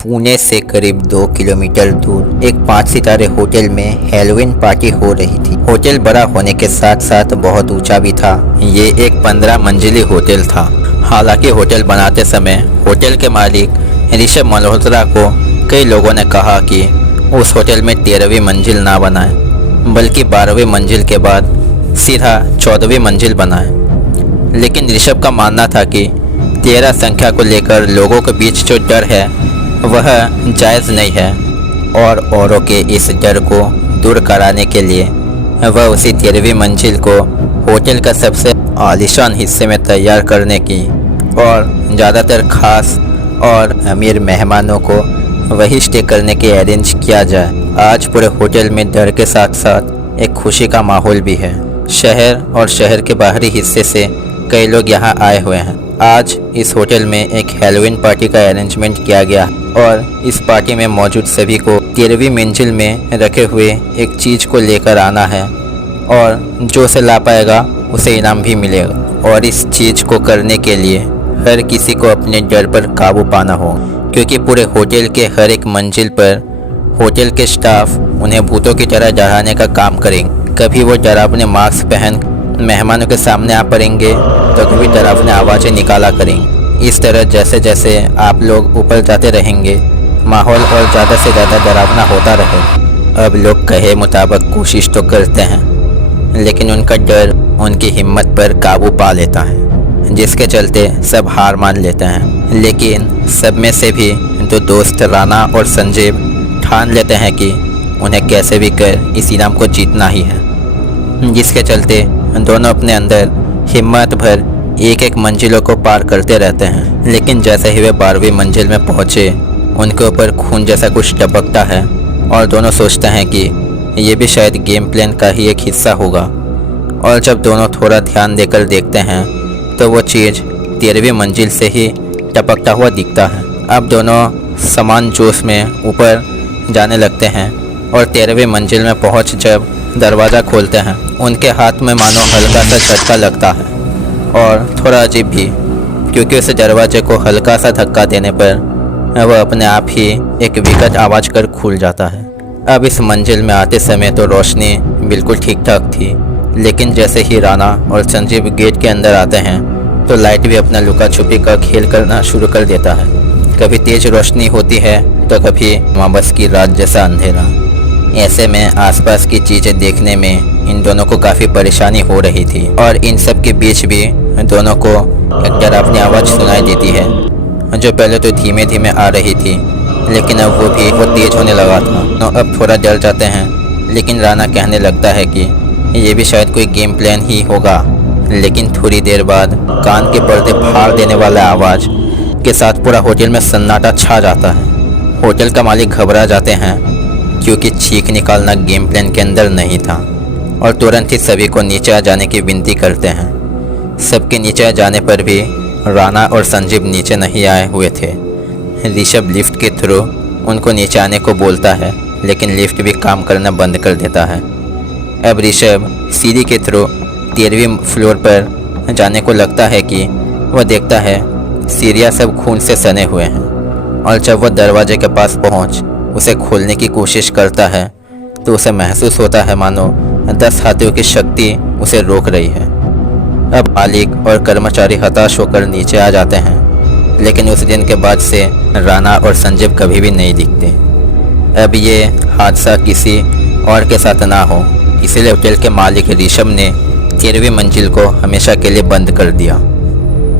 पुणे से करीब 2 किलोमीटर दूर एक 5 सितारे होटल में हैलोवीन पार्टी हो रही थी। होटल बड़ा होने के साथ साथ बहुत ऊंचा भी था। ये एक 15 मंजिली होटल था। हालांकि होटल बनाते समय होटल के मालिक ऋषभ मल्होत्रा को कई लोगों ने कहा कि उस होटल में 13वीं मंजिल ना बनाए, बल्कि 12वीं मंजिल के बाद सीधा 14वीं मंजिल बनाए। लेकिन ऋषभ का मानना था कि 13 संख्या को लेकर लोगों के बीच जो डर है वह जायज़ नहीं है, और औरों के इस डर को दूर कराने के लिए वह उसी 13वीं मंजिल को होटल का सबसे आलीशान हिस्से में तैयार करने की और ज़्यादातर खास और अमीर मेहमानों को वही स्टे करने की अरेंज किया जाए। आज पूरे होटल में डर के साथ साथ एक खुशी का माहौल भी है। शहर और शहर के बाहरी हिस्से से कई लोग यहाँ आए हुए हैं। आज इस होटल में एक हैलोवीन पार्टी का अरेंजमेंट किया गया और इस पार्टी में मौजूद सभी को 13वीं मंजिल में रखे हुए एक चीज़ को लेकर आना है, और जो उसे ला पाएगा उसे इनाम भी मिलेगा। और इस चीज़ को करने के लिए हर किसी को अपने डर पर काबू पाना हो, क्योंकि पूरे होटल के हर एक मंजिल पर होटल के स्टाफ उन्हें भूतों की तरह डराने का काम करेंगे। कभी वो डरावने मास्क पहन मेहमानों के सामने आ पड़ेंगे तो कभी डरावने आवाज़ें निकाला करेंगे। इस तरह जैसे जैसे आप लोग ऊपर जाते रहेंगे, माहौल और ज़्यादा से ज़्यादा डरावना होता रहे। अब लोग कहे मुताबिक कोशिश तो करते हैं, लेकिन उनका डर उनकी हिम्मत पर काबू पा लेता है, जिसके चलते सब हार मान लेते हैं। लेकिन सब में से भी दो दोस्त राणा और संजीव ठान लेते हैं कि उन्हें कैसे भी कर इस इनाम को जीतना ही है, जिसके चलते दोनों अपने अंदर हिम्मत भर एक एक मंजिलों को पार करते रहते हैं। लेकिन जैसे ही वे 12वीं मंजिल में पहुँचे, उनके ऊपर खून जैसा कुछ टपकता है और दोनों सोचते हैं कि ये भी शायद गेम प्लान का ही एक हिस्सा होगा। और जब दोनों थोड़ा ध्यान देकर देखते हैं तो वो चीज़ 13वीं मंजिल से ही टपकता हुआ दिखता है। अब दोनों समान जोश में ऊपर जाने लगते हैं और 13वीं मंजिल में पहुँच जब दरवाज़ा खोलते हैं, उनके हाथ में मानो हल्का सा झटका लगता है, और थोड़ा अजीब भी, क्योंकि उस दरवाजे को हल्का सा धक्का देने पर वह अपने आप ही एक विकट आवाज़ कर खुल जाता है। अब इस मंजिल में आते समय तो रोशनी बिल्कुल ठीक ठाक थी, लेकिन जैसे ही राणा और संजीव गेट के अंदर आते हैं तो लाइट भी अपना लुका छुपी का खेल करना शुरू कर देता है। कभी तेज़ रोशनी होती है तो कभी माबस की रात जैसा अंधेरा। ऐसे में आसपास की चीज़ें देखने में इन दोनों को काफ़ी परेशानी हो रही थी, और इन सब के बीच भी दोनों को एक डरावनी आवाज़ सुनाई देती है, जो पहले तो धीमे धीमे आ रही थी, लेकिन अब वो भी बहुत तेज़ होने लगा था। तो अब थोड़ा डर जाते हैं, लेकिन राणा कहने लगता है कि ये भी शायद कोई गेम प्लान ही होगा। लेकिन थोड़ी देर बाद कान के पर्दे फाड़ देने वाला आवाज़ के साथ पूरा होटल में सन्नाटा छा जाता है। होटल का मालिक घबरा जाते हैं, क्योंकि चीख निकालना गेम प्लान के अंदर नहीं था, और तुरंत ही सभी को नीचे आ जाने की विनती करते हैं। सबके नीचे आ जाने पर भी राणा और संजीव नीचे नहीं आए हुए थे। ऋषभ लिफ्ट के थ्रू उनको नीचे आने को बोलता है, लेकिन लिफ्ट भी काम करना बंद कर देता है। अब ऋषभ सीढ़ी के थ्रू 13वीं फ्लोर पर जाने को लगता है कि वह देखता है सीढ़ियाँ सब खून से सने हुए हैं, और जब वह दरवाजे के पास पहुँच उसे खोलने की कोशिश करता है तो उसे महसूस होता है मानो 10 हाथियों की शक्ति उसे रोक रही है। अब मालिक और कर्मचारी हताश होकर नीचे आ जाते हैं, लेकिन उस दिन के बाद से राणा और संजीव कभी भी नहीं दिखते। अब ये हादसा किसी और के साथ ना हो, इसलिए होटल के मालिक ऋषभ ने 13वीं मंजिल को हमेशा के लिए बंद कर दिया।